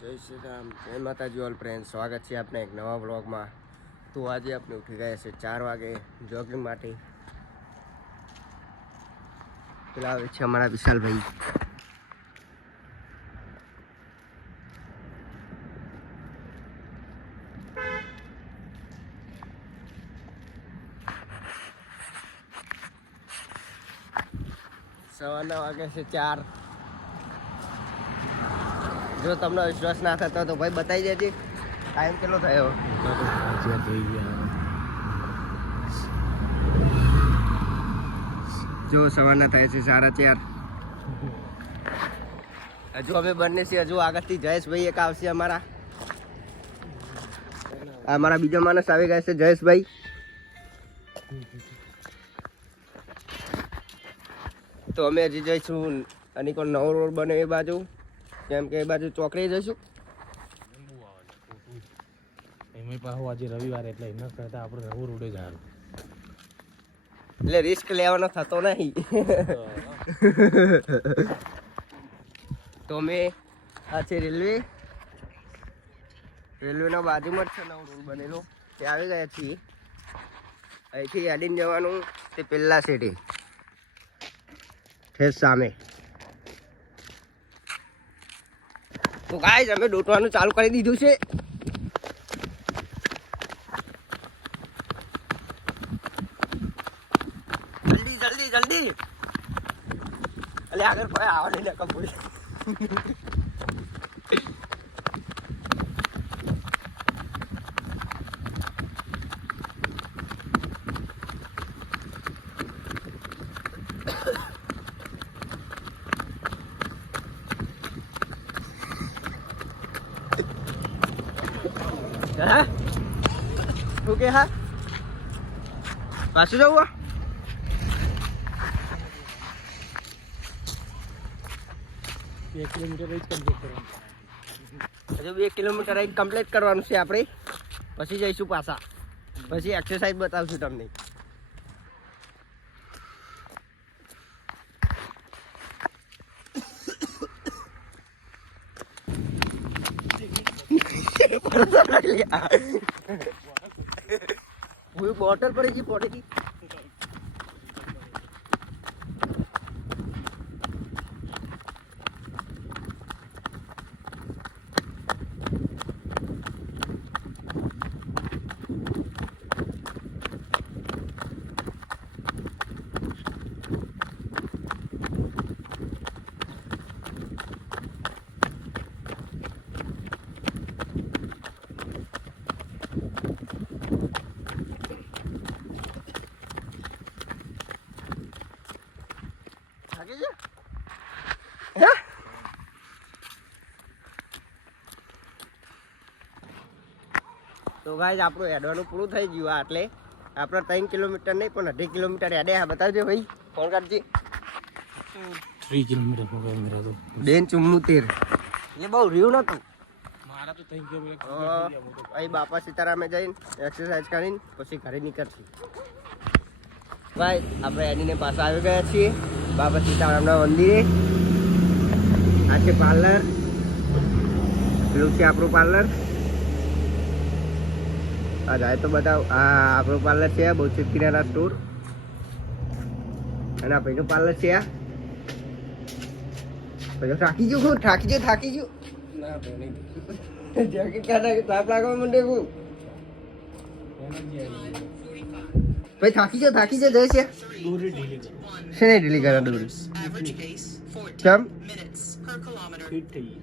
જય શ્રી રામ, જય માતાજી ઓલ ફ્રેન્ડ. સ્વાગત છે આપણે એક નવા વ્લોગમાં. તો આજે આપણે ઉઠી ગયા છે 4 વાગે જોગિંગ માટે. પેલા આવે છે અમારા વિશાલભાઈ. સવારના વાગે છે 4. જો તમને વિશ્વાસ ના થતો તો ભાઈ બતાવી દેજે ટાઈમ કેટલો થયો. જો સવારના થાય છે 4:30. હજુ અમે બંને છીએ. હજુ આગળથી જયેશભાઈ એક આવશે અમારા બીજો માણસ આવી ગયા છે જયેશભાઈ. તો અમે હજી જઈશું અને કોઈ નવો રોડ બને એ બાજુ, કેમ કે એ બાજુ ચોકડી જઈશું. એમાં પાછું આજે રવિવાર એટલે એના કરતા આપણે નવું રોડે જવાનું, એટલે રિસ્ક લેવાનો થતો નહીં. તો અમે આ છે રેલવેના બાજુમાં જ છે નવો રોડ બનેલો, તે આવી ગયા છીએ. અહીંથી યાદીને જવાનું તે પહેલા સેટે છે સામે. તો ગાઈસ અમે દોટવાનું ચાલુ કરી દીધું છે. જલ્દી જલ્દી જલ્દી, એટલે આગળ કોઈ આવા નહીં નકમ બોલી. હા શું કે? હા પાછું જવું? 2 કિલોમીટર જ કમ્પ્લીટ કરવાનું. હજુ 2 કિલોમીટર જ કમ્પ્લીટ કરવાનું છે આપણે. પછી જઈશું પાછા, પછી એક્સરસાઇઝ બતાવશું તમને. બોટલ પડી ગઈ પોટેથી. તો ગાઈસ આપણું હેડવાનું પૂરું થઈ ગયું. એટલે આપણે 3 કિલોમીટર નહીં પણ 2.5 કિલોમીટર હેડે. હા બતાવજો ભાઈ, ફોન કરજે. 3 કિલોમીટર હો ગયા મેરા તો. 2.74 એટલે બહુ રહ્યું નતું મારા તો 3 કિલોમીટર. અહીં બાપા સીતારામે જઈને એક્સરસાઇઝ કરીને પછી ઘરે નીકળશું. ભાઈ આપણે એનીને પાછા આવી ગયા છીએ બાપા સીતારામના મંદિરે. આ છે પાર્લર, પેલું છે આપણું પાર્લર. આ જાય તો બતાવ. આ આપણું પાર્લર છે બહુચર કિરાના સ્ટોર, અને આ ભાઈનું પાર્લર છે. આ પછી થાકી ગયું, થાકી ગયું. ના ભાઈ જેકેટ કાઢા તાપ લાગવા માંડે. ભાઈ થાકી જાય જાય છે. દૂરી ઢીલી શેને ઢીલી કરે? દૂરી કેમ? ફિટ થઈ.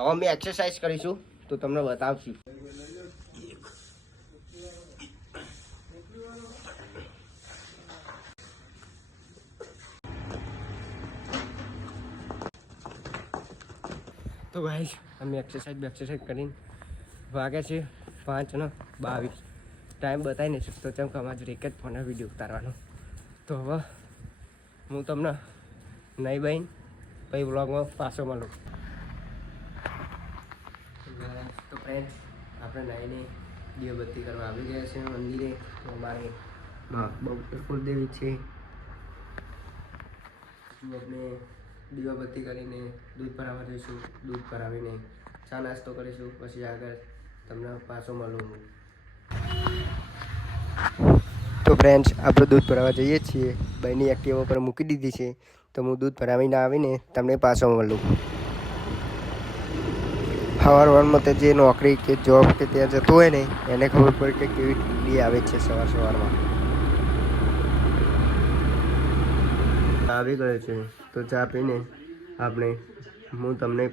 હવે અમે એક્સરસાઇઝ કરીશું તો તમને બતાવશું. તો ગાઈસ અમે એક્સરસાઇઝ કરીને વાગ્યા છે 5:22. ટાઈમ બતાવી નહીં શકતો કેમ કે અમારે એક જ ફોન વિડીયો ઉતારવાનો. તો હવે હું તમને નહીં બહેન પછી વ્લોગમાં પાછો મળું. તો ફ્રેન્ડ્સ આપણે નાઈને દીવાબત્તી કરવા આવી ગયા છે મંદિરે. તો અમારે બહુ કુલદેવી છે. આપણે દીવાબત્તી કરીને દૂધ ભરાવવા જઈશું. દૂધ ભરાવીને ચા નાસ્તો કરીશું. પછી આગળ તમને પાછો મળું. તો ફ્રેન્ડ્સ, આપણે દૂધ ભરાવવા જઈએ છીએ. ભાઈની એક્ટિવા પર મૂકી દીધી છે, તો હું દૂધ ભરાવીને આવીને તમને પાછો મળું. સવારમાં તે જે નોકરી કે જોબ કે ત્યાં જતો હોય ને એને ખબર પડે કે કેવી ઠંડી આવે છે સવારમાં. આવી ગયો છે, તો ચા પીને હું તમને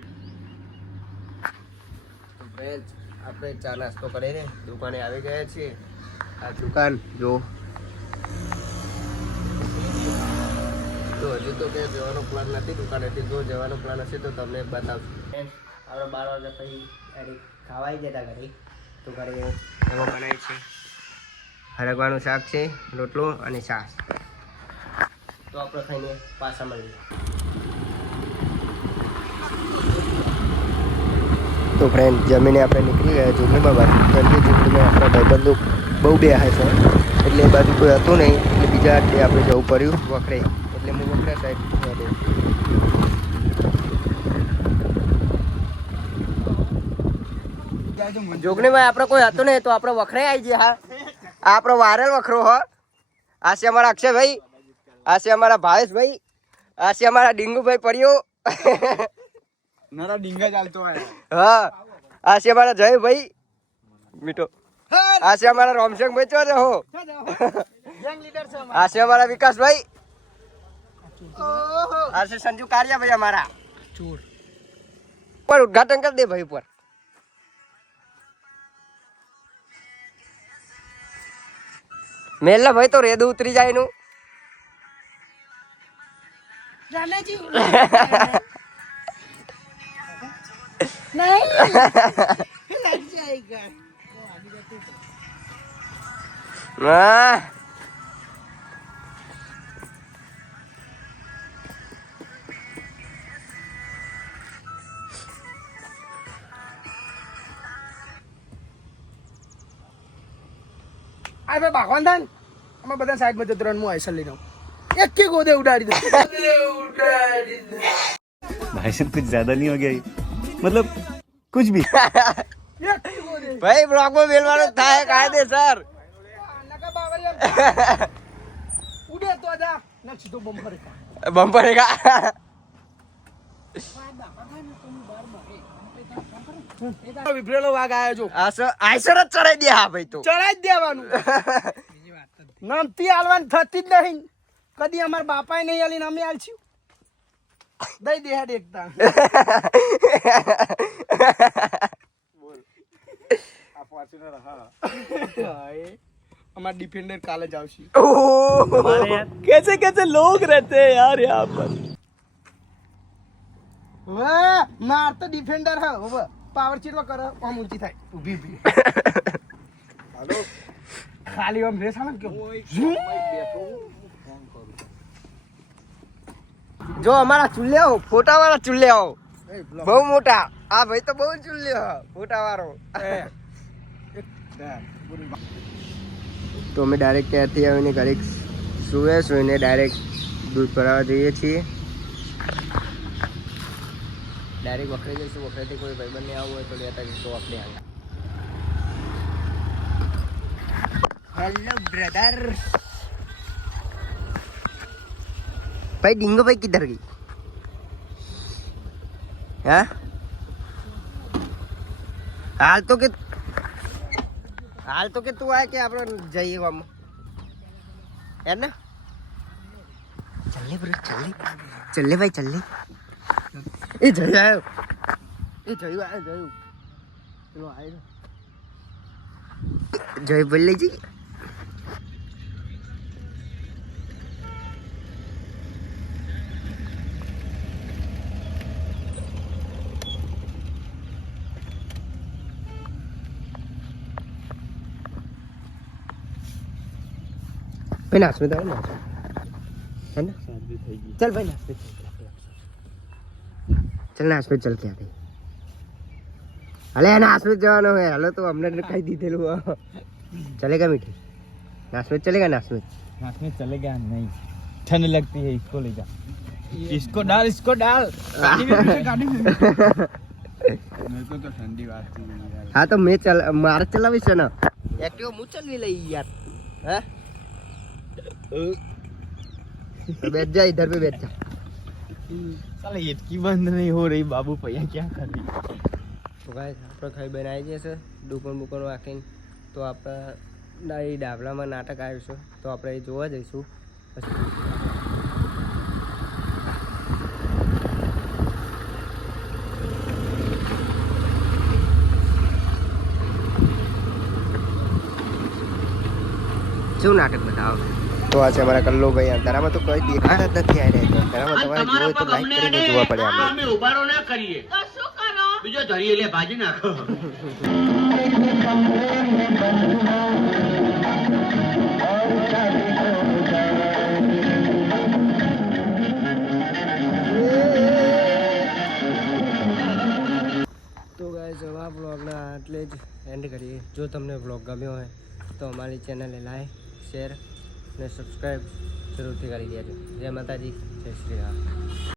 આપણે ચા નાસ્તો કરીને દુકાને આવી ગયા છીએ. આ દુકાન જો તો હજુ તો કે જવાનો પ્લાન નથી દુકાનેથી. જો જવાનો પ્લાન હશે તો તમને બતાવશું. આપણે 12 વાગ્યા પછી ખાવા આવી જતા ઘરે. તો ઘરે એમાં બનાવી છે હરગવાનું શાક છે, રોટલો અને છાશ. તો આપણે ખાઈને પાછા મળીએ. તો ફ્રેન્ડ, જમીને આપણે નીકળી ગયા જોગણી બાબા. કેમ કે જોગણીમાં આપણા ભાઈબંધો બહુ બેહાય છે, એટલે એ બાજુ કોઈ હતું નહીં, એટલે બીજા આટલે આપણે જવું પડ્યું વખરે. એટલે હું વખરે સાઈડ જોગણીમાં આપણે કોઈ હતું નહીં, તો આપણે વખરે આવી ગયા. હા, આ આપણો વાયરલ વખરો હ. આ છે અમારા અક્ષયભાઈ, આ છે અમારા ભાવેશભાઈ, આ છે અમારા ડીંગુભાઈ પડ્યો. નારા ડીંગા ચાલતો હોય. હા, આ છે અમારા જયભાઈ મીઠો. આ છે અમારા રોમશંકભાઈ. ચો હો. આ છે અમારા વિકાસભાઈ. આ છે સંજુ કારિયાભાઈ અમારા. પર ઉદ્ઘાટન કરી દે ભાઈ ઉપર. મેલા ભાઈ તો રેદું ઉતરી જાય નું. આ ભાઈ ભાગવાન થાય ને અમે બધા સાઈડ માં જતો રન હું આઈસર લઈને એક કે ગોદે ઉડાડી દો. भाई साहब कुछ ज्यादा नहीं हो गया ये? मतलब कुछ भी. ભાઈ બ્લોક માં મેલવાનું થાય કાયદેસર. નકા બાવરિયા ઉડે તો જા નક્ષી તો બમ્પર બમ્પર કા વિફરેલો વાઘ આવ્યો જો. આઈસર જ ચડાઈ દે. હા ભાઈ, તો ચડાઈ જ દેવાનું. નમતી હાલવાની થતી જ નહીં. કદી અમારા બાપાએ નહીં હાલી અમે હાલશું. દઈ દે હેડ એકતા. અમારા ડિફેન્ડર કાલે જ આવશે. कैसे कैसे लोग रहते हैं यार यहाँ पर. વાહ, માર તો ડિફેન્ડર હા. હવે પાવર ચીટલો કરે આમ ઊંચી થાય. ઊભી ઊભી. હાલો ખાલી આમ રેસ આને કે જો અમારા ચૂલ્યાઓ ફોટા વાળા ચૂલ્યાઓ બહુ મોટા. આ ભાઈ તો બહુ ચૂલ્યો ફોટા વાળો. તો અમે ડાયરેક્ટ ત્યાંથી આવીને ઘરે સુઈને ડાયરેક્ટ દૂધ ભરાવા જઈએ છીએ. ડાયરેક્ટ વખરે જઈશું. વખરેથી કોઈ ભાઈબંધને આવવું હોય તો લેતા જઈશું આપણે. Hello brother. भाई डिंगो भाई किधर गई? हाँ, हाल तो के तू आए के आप जाइए हम है ना. चल ले ब्रो, चल ले भाई, चल ले. ए जय आयो, चलो आए जय बोल लीजिए. भाई नाच में तो है ना चल भाई नाच में चल नाच में चल के आते. अरे नाच में जवानो है. हेलो तो हमने दिखाई दी थे लोग. चलेगा मीठी नाच में? चलेगा नाच में चलेगा नहीं, ठंड लगती है इसको ले जा. इसको डाल હા તો મેં મારે ચલાવી છે ને એક્ટિવા હું ચલાવી લઈ યાર હે बैठ जा इधर पे बैठ जा साला इतनी बंद नहीं हो रही बाबू भैया क्या कर रही તો ગાઈસ આપણે ખાઈ બનાવી દઈએ છે દુકાન રાખીને તો આપણે એ ડાબલામાં નાટક આવ્યું છે તો આપણે એ જોવા જઈશું પછી શું નાટક બતાવો તો આ છે અમારા કલ્લો ભાઈ અંધારામાં તો કોઈ દેખાડ જ નથી આવી રહ્યા અંધારામાં તમારે જોવો તો લાઈક કરીને જોવા પડે આપણે ઉભારો ના કરીએ તો શું કરો બીજો ધરી લે ભાજી નાખો તો ગાઈસ હવે આ બ્લોગના આટલે જ એન્ડ કરીએ જો તમને બ્લોગ ગમ્યો હોય તો અમારી ચેનલને લાઈક શેર અને સબસ્ક્રાઈબ જરૂરથી કરી દેજો જય માતાજી જય શ્રી રામ